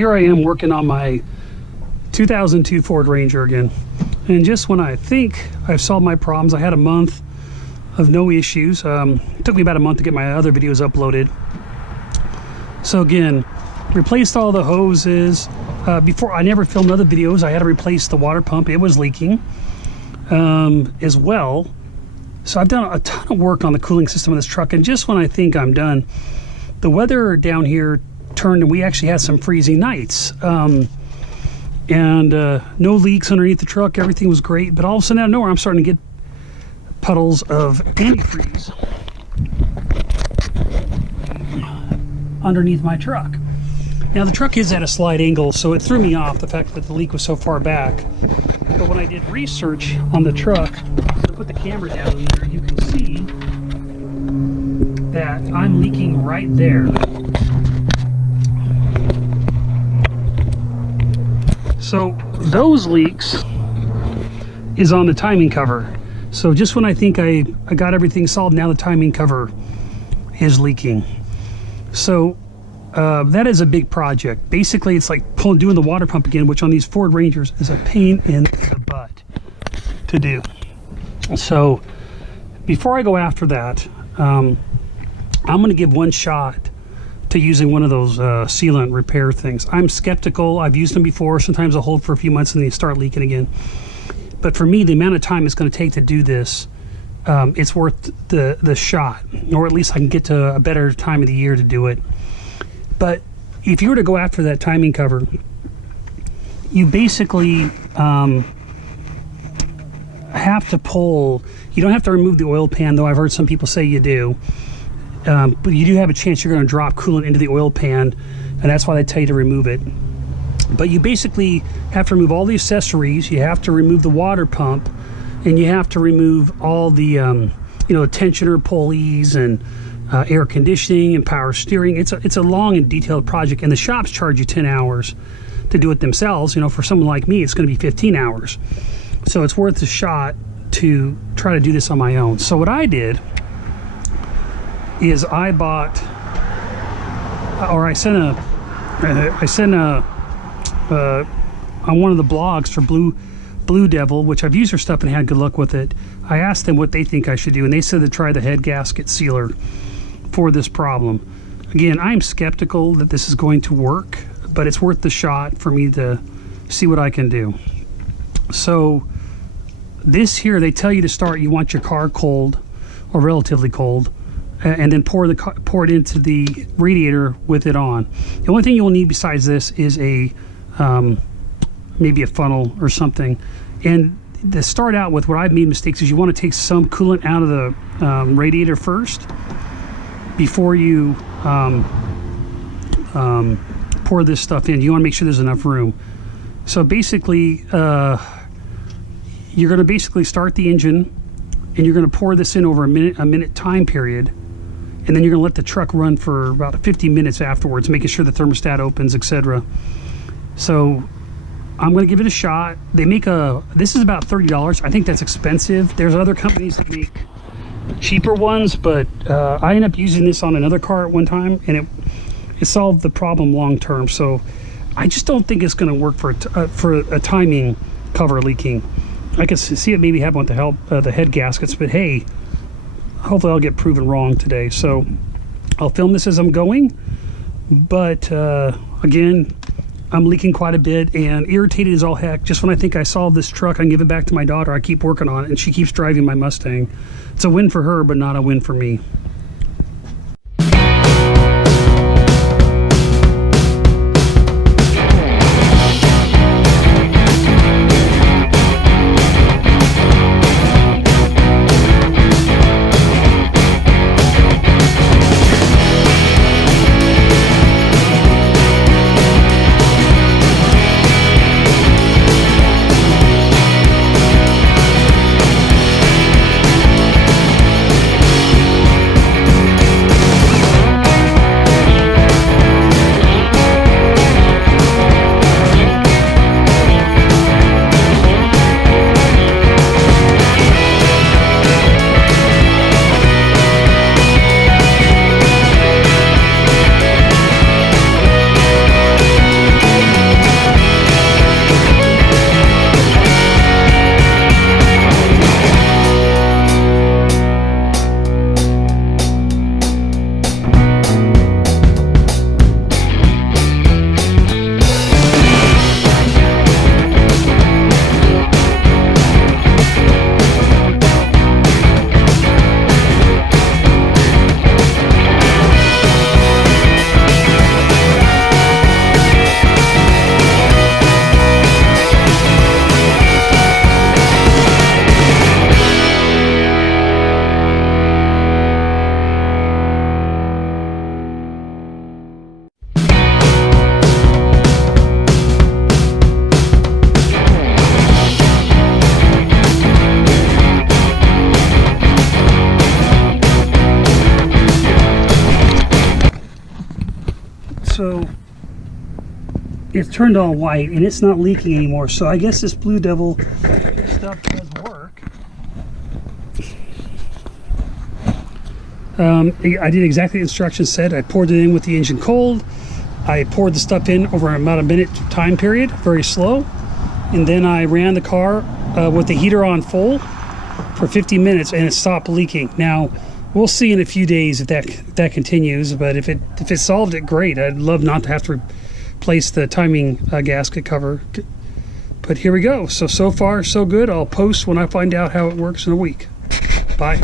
here I am working on my 2002 Ford Ranger again. And just when I think I've solved my problems, I had a month of no issues. It took me about a month to get my other videos uploaded. So again, replaced all the hoses. Before, I never filmed other videos. I had to replace the water pump. It was leaking as well. So I've done a ton of work on the cooling system of this truck. And just when I think I'm done, the weather down here turned and we actually had some freezing nights. And no leaks underneath the truck. Everything was great. But all of a sudden out of nowhere, I'm starting to get puddles of antifreeze underneath my truck. Now the truck is at a slight angle, so it threw me off, the fact that the leak was so far back. But when I did research on the truck, I put the camera down here, you can see that I'm leaking right there. So those leaks is on the timing cover. So just when I think I got everything solved, now the timing cover is leaking. So that is a big project. Basically, it's like doing the water pump again, which on these Ford Rangers is a pain in the butt to do. So before I go after that, I'm going to give one shot to using one of those sealant repair things. I'm skeptical. I've used them before. Sometimes I'll hold for a few months and they start leaking again. But for me, the amount of time it's going to take to do this, it's worth the shot, or at least I can get to a better time of the year to do it. But if you were to go after that timing cover, you basically have to pull. You don't have to remove the oil pan, though I've heard some people say you do. But you do have a chance you're going to drop coolant into the oil pan, and that's why they tell you to remove it. But you basically have to remove all the accessories. You have to remove the water pump, and you have to remove all the the tensioner pulleys and air conditioning and power steering. It's a long and detailed project, and the shops charge you 10 hours to do it themselves. For someone like me, it's going to be 15 hours. So it's worth the shot to try to do this on my own. So what I did is I bought, or I sent on one of the blogs for Blue Devil, which I've used their stuff and had good luck with it. I asked them what they think I should do, and they said to try the head gasket sealer for this problem. Again, I'm skeptical that this is going to work, but it's worth the shot for me to see what I can do. So this here, they tell you to start, you want your car cold or relatively cold, and then pour it into the radiator with it on. The only thing you'll need besides this is a maybe a funnel or something. And to start out with, what I've made mistakes is you want to take some coolant out of the radiator first before you pour this stuff in. You want to make sure there's enough room. So basically, you're going to basically start the engine, and you're going to pour this in over a minute time period, and then you're going to let the truck run for about 50 minutes afterwards, making sure the thermostat opens, etc. So I'm going to give it a shot. They make this is about $30. I think that's expensive. There's other companies that make cheaper ones, but I ended up using this on another car at one time, and it solved the problem long term. So I just don't think it's going to work for a timing cover leaking. I could see it maybe happen with the head gaskets, but hey, hopefully I'll get proven wrong today. So I'll film this as I'm going, but again, I'm leaking quite a bit and irritated as all heck. Just when I think I solved this truck, I can give it back to my daughter. I keep working on it, and she keeps driving my Mustang. It's a win for her, but not a win for me. So it's turned all white and it's not leaking anymore. So I guess this Blue Devil stuff does work. I did exactly the instructions said. I poured it in with the engine cold. I poured the stuff in over about a minute time period, very slow. And then I ran the car with the heater on full for 50 minutes and it stopped leaking. Now, we'll see in a few days if that continues, but if it solved it, great. I'd love not to have to replace the timing gasket cover. But here we go. So far, so good. I'll post when I find out how it works in a week. Bye.